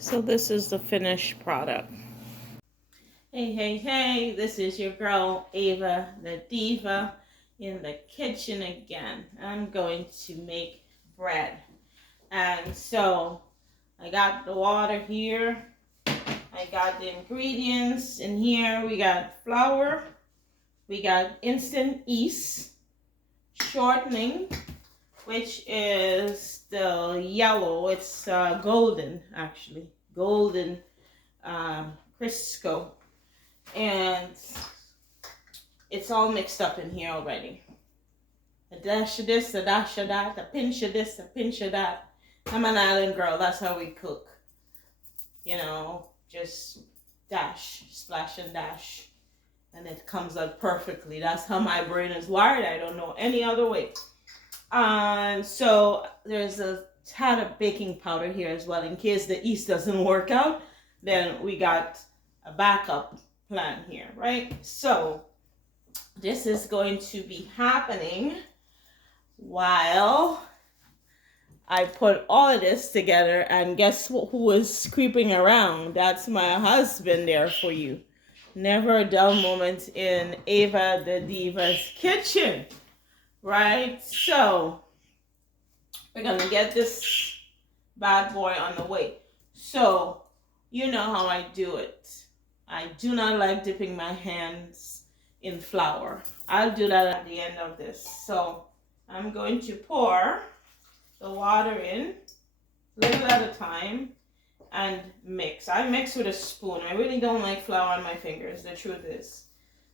So this is the finished product. Hey, this is your girl Ava the Diva in the kitchen again. I'm going to make bread. And so I got the water here. I got the ingredients in here. We got flour. We got instant yeast, shortening, which is the yellow. It's golden, actually. Golden Crisco. And it's all mixed up in here already. A dash of this, a dash of that, a pinch of this, a pinch of that. I'm an island girl. That's how we cook. You know, just dash, splash and dash. And it comes out perfectly. That's how my brain is wired. I don't know any other way. So there's a tad of baking powder here as well. In case the yeast doesn't work out, then we got a backup plan here, right? So this is going to be happening while I put all of this together, and guess who is creeping around? That's my husband there for you. Never a dull moment in Ava the Diva's kitchen, right? So we're gonna get this bad boy on the way. So you know how I do it. I do not like dipping my hands in flour. I'll do that at the end of this. So I'm going to pour the water in, little at a time, and mix. I mix with a spoon. I really don't like flour on my fingers, the truth is.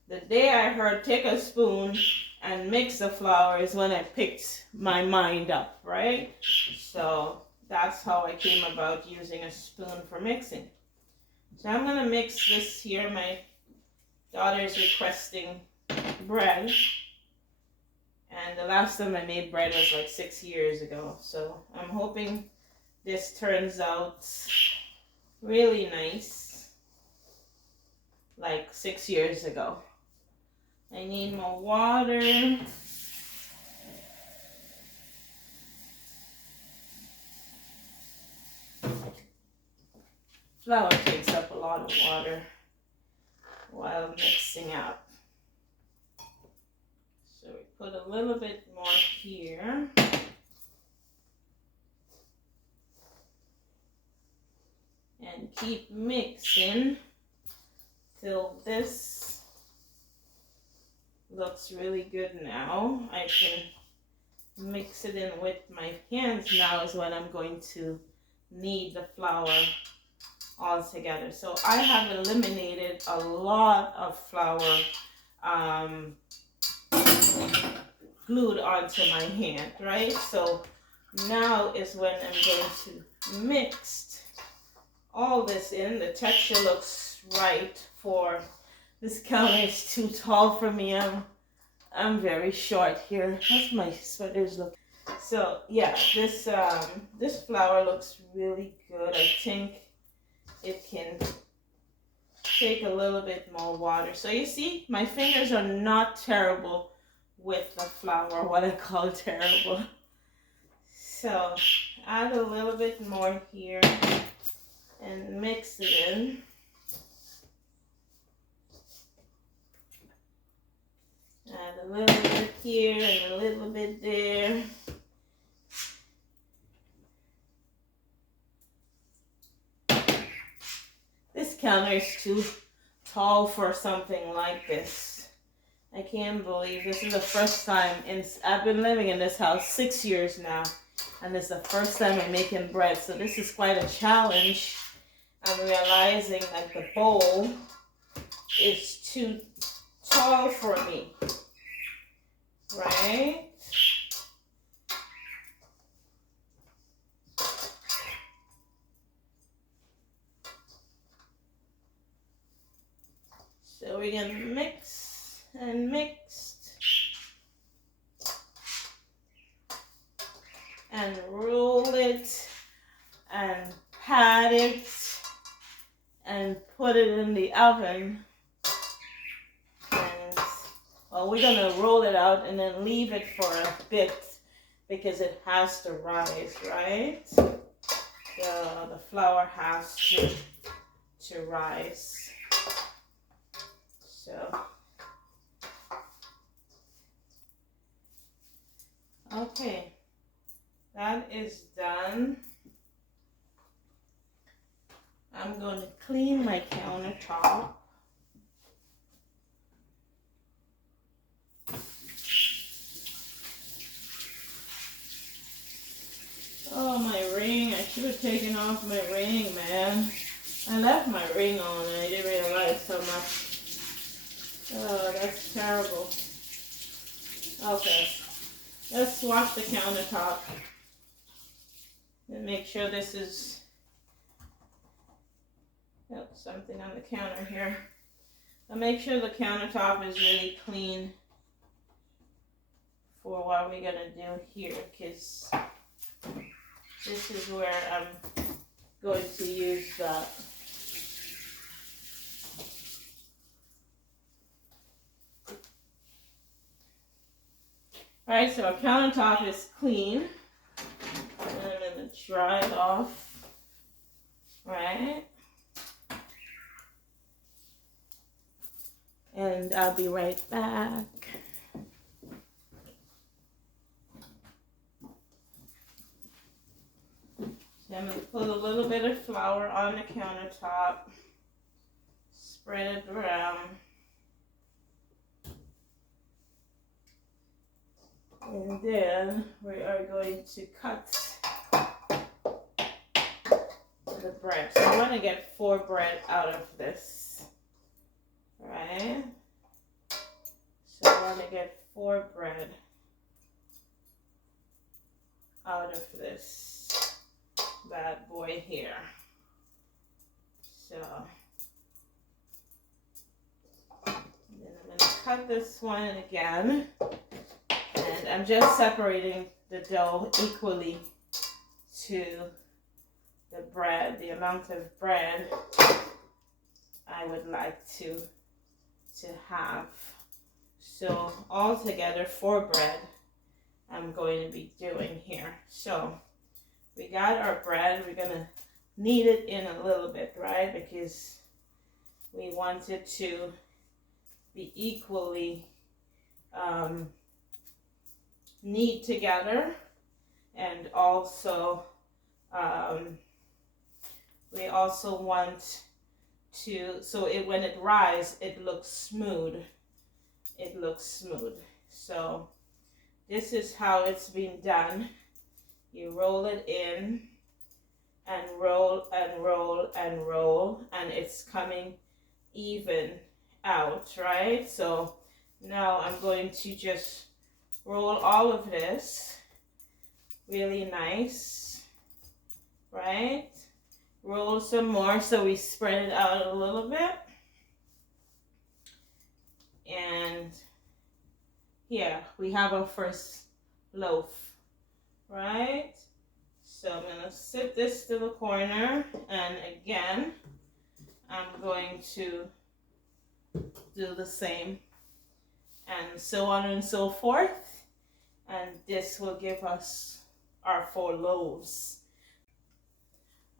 The day I heard take a spoon and mix the flour is when I picked my mind up, right? So that's how I came about using a spoon for mixing. So I'm gonna mix this here. My daughter is requesting bread. And the last time I made bread was like 6 years ago. So I'm hoping this turns out really nice, like 6 years ago. I need more water. Flour takes up a lot of water while mixing up. So we put a little bit more here. And keep mixing till this looks really good now. I can mix it in with my hands now is when I'm going to knead the flour all together. So I have eliminated a lot of flour glued onto my hand, right? So now is when I'm going to mix all this in. The texture looks right for this counter. Is too tall for me. I'm very short here. That's my sweaters look. So yeah, this flour looks really good. I think it can take a little bit more water. So you see, my fingers are not terrible with the flour, what I call terrible. So add a little bit more here and mix it in. Add a little bit here and a little bit there. This counter is too tall for something like this. I can't believe this is the first time I've been living in this house 6 years now, and this is the first time I'm making bread. So this is quite a challenge. I'm realizing that the bowl is too tall for me, right? So we're gonna mix and mix and roll it and pat it and put it in the oven. And well, we're gonna roll it out and then leave it for a bit because it has to rise, right? the flour has to rise. So okay, that is done. I'm going to clean my countertop. Oh, my ring. I should have taken off my ring, man. I left my ring on and I didn't realize so much. Oh, that's terrible. Okay, let's swap the countertop and make sure this is, oh, something on the counter here. I'll make sure the countertop is really clean for what we're gonna do here, because this is where I'm going to use that. Alright, so our countertop is clean. And I'm going to dry it off. Right? And I'll be right back. So I'm going to put a little bit of flour on the countertop. Spread it around. And then we are going to cut the bread. So I want to get 4 bread out of this. Right? So I want to get 4 bread out of this bad boy here. So then I'm going to cut this one again. And I'm just separating the dough equally to the bread, the amount of bread I would like to have. So altogether 4 bread I'm going to be doing here. So we got our bread. We're going to knead it in a little bit, right? Because we want it to be equally knead together, and also we also want to, so when it rises, it looks smooth. It looks smooth. So this is how it's been done. You roll it in and roll and roll and roll, and it's coming even out, right? So now I'm going to just roll all of this really nice, right? Roll some more so we spread it out a little bit. And here we have our first loaf, right? So I'm going to sit this to the corner, and again I'm going to do the same, and so on and so forth. And this will give us our 4 loaves.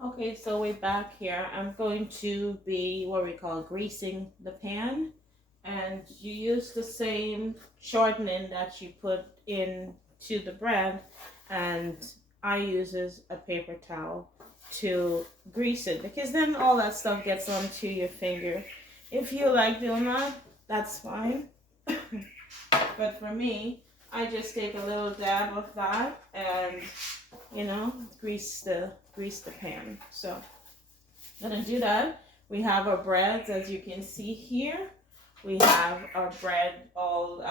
Okay, so we're back here. I'm going to be what we call greasing the pan. And you use the same shortening that you put into the bread. And I use a paper towel to grease it, because then all that stuff gets onto your finger. If you like doing that, that's fine. But for me, I just take a little dab of that and, you know, grease the pan. So I'm gonna do that. We have our breads, as you can see here. We have our bread all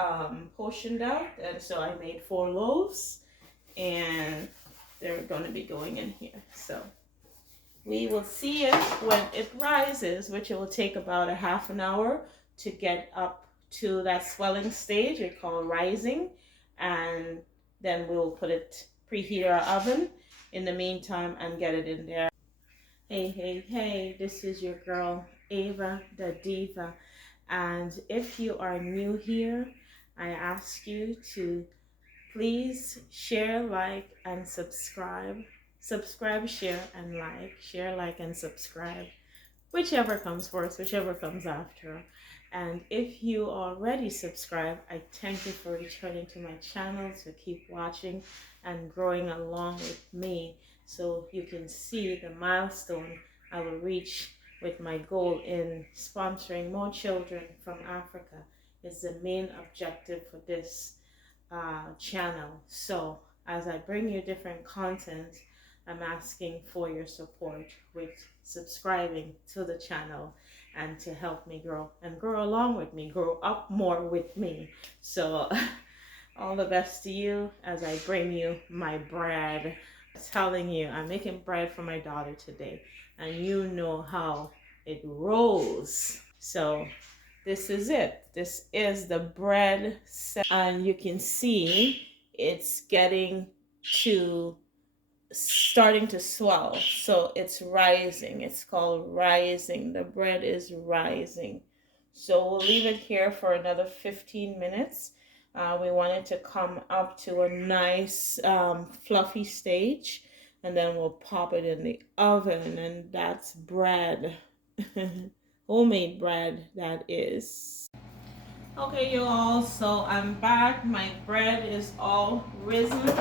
portioned out, and so I made 4 loaves, and they're gonna be going in here. So we will see it when it rises, which it will take about a half an hour to get up to that swelling stage we call rising, and then we'll put it, preheat our oven in the meantime and get it in there. Hey, this is your girl Ava the Diva, and if you are new here, I ask you to please share, like, and subscribe subscribe, share, and like. Share, like, and subscribe. Whichever comes first, whichever comes after. And if you already subscribed, I thank you for returning to my channel to keep watching and growing along with me so you can see the milestone I will reach with my goal in sponsoring more children from Africa is the main objective for this channel. So as I bring you different content, I'm asking for your support with subscribing to the channel and to help me grow and grow along with me, grow up more with me. So all the best to you as I bring you my bread. Telling you, I'm making bread for my daughter today, and you know how it rolls. So this is it. This is the bread set, and you can see it's getting to starting to swell. So it's rising. It's called rising. The bread is rising. So we'll leave it here for another 15 minutes. We want it to come up to a nice fluffy stage, and then we'll pop it in the oven, and that's bread. Homemade bread, that is. Okay, you all, so I'm back. My bread is all risen.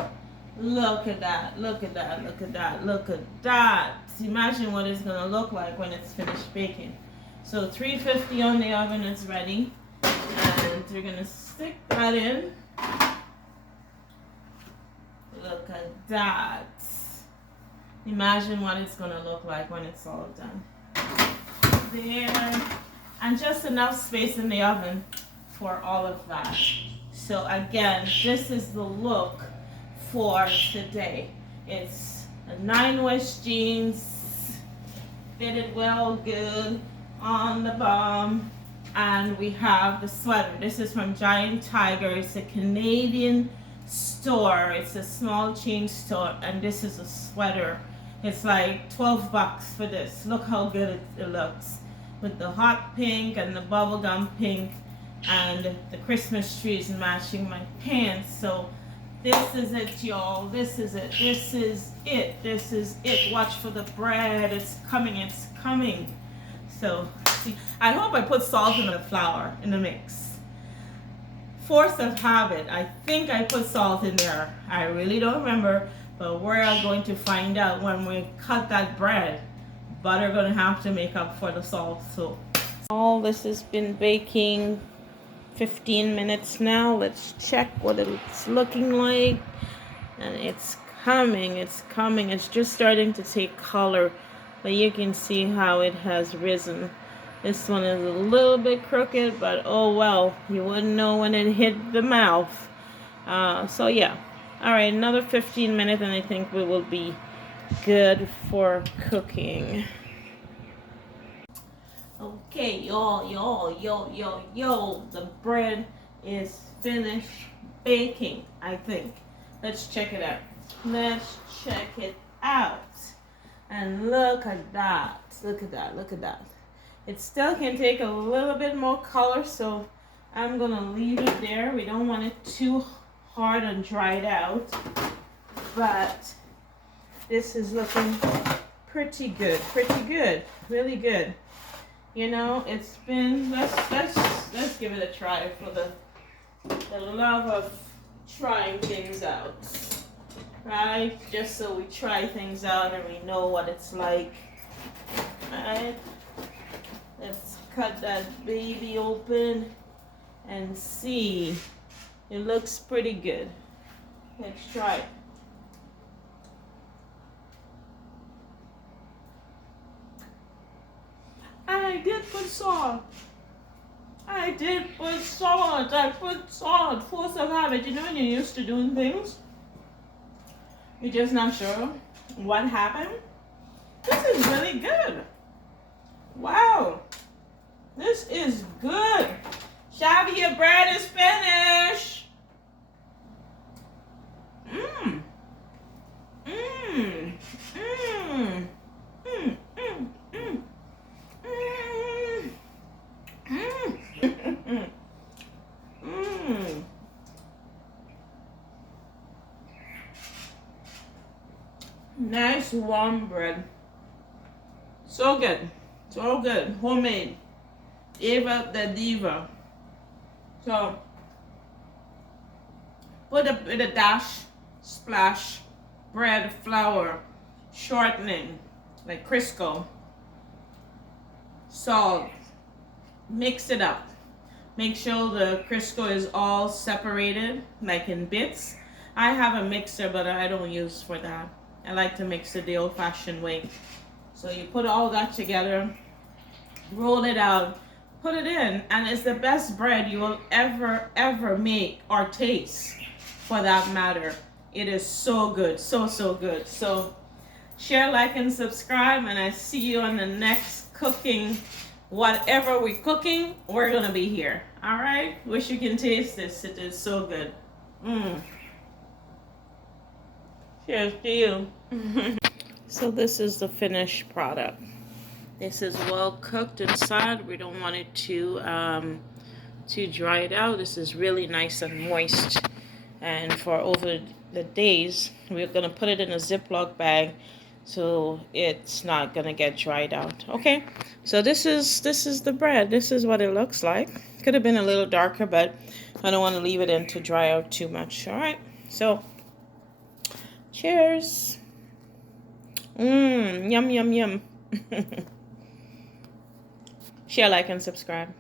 Look at that, look at that, look at that, look at that. Imagine what it's gonna look like when it's finished baking. So 350 on the oven is ready, and we're gonna stick that in. Look at that. Imagine what it's gonna look like when it's all done. There, and just enough space in the oven for all of that. So again, this is the look for today. It's a 9 West jeans, fitted well good on the bum, and we have the sweater. This is from Giant Tiger. It's a Canadian store. It's a small chain store, and this is a sweater. It's like 12 bucks for this. Look how good it looks with the hot pink and the bubblegum pink, and the Christmas tree is matching my pants. So this is it, y'all. This is it. This is it. This is it. Watch for the bread. It's coming. It's coming. So see, I hope I put salt in the flour in the mix. Force of habit. I think I put salt in there. I really don't remember, but we're going to find out when we cut that bread. Butter gonna have to make up for the salt. So all this has been baking 15 minutes now. Let's check what it's looking like. And it's coming, it's coming. It's just starting to take color, but you can see how it has risen. This one is a little bit crooked, but oh well, you wouldn't know when it hit the mouth. So yeah, all right, another 15 minutes and I think we will be good for cooking. Okay, yo, the bread is finished baking, I think. Let's check it out. Let's check it out. And look at that. Look at that. Look at that. It still can take a little bit more color, so I'm gonna leave it there. We don't want it too hard and dried out, but this is looking pretty good, really good. You know, it's been, let's give it a try for the love of trying things out, right? Just so we try things out and we know what it's like, right? Let's cut that baby open and see. It looks pretty good. Let's try it. I did put salt. I put salt. Force of habit. You know when you're used to doing things, you're just not sure what happened. This is really good. Wow. This is good. Shabby, your bread is finished. Mmm. Mmm. Mmm. Mmm. Mmm. Mmm. Nice warm bread. So good. So good. Homemade. Eva the Diva. So put a dash, splash, bread, flour, shortening, like Crisco, salt. Mix it up. Make sure the Crisco is all separated, like in bits. I have a mixer, but I don't use for that. I like to mix it the old-fashioned way. So you put all that together, roll it out, put it in, and it's the best bread you will ever make or taste, for that matter. It is so good, so good. So share, like, and subscribe, and I see you on the next cooking. Whatever we're cooking, we're gonna be here. All right. Wish you can taste this. It is so good. Cheers to you. So this is the finished product. This is well cooked inside. We don't want it too dried out. This is really nice and moist. And for over the days, we're gonna put it in a Ziploc bag so it's not gonna get dried out. Okay, so this is the bread. This is what it looks like. Could have been a little darker, but I don't want to leave it in to dry out too much. All right, so cheers. Yum yum yum. Share, like, and subscribe.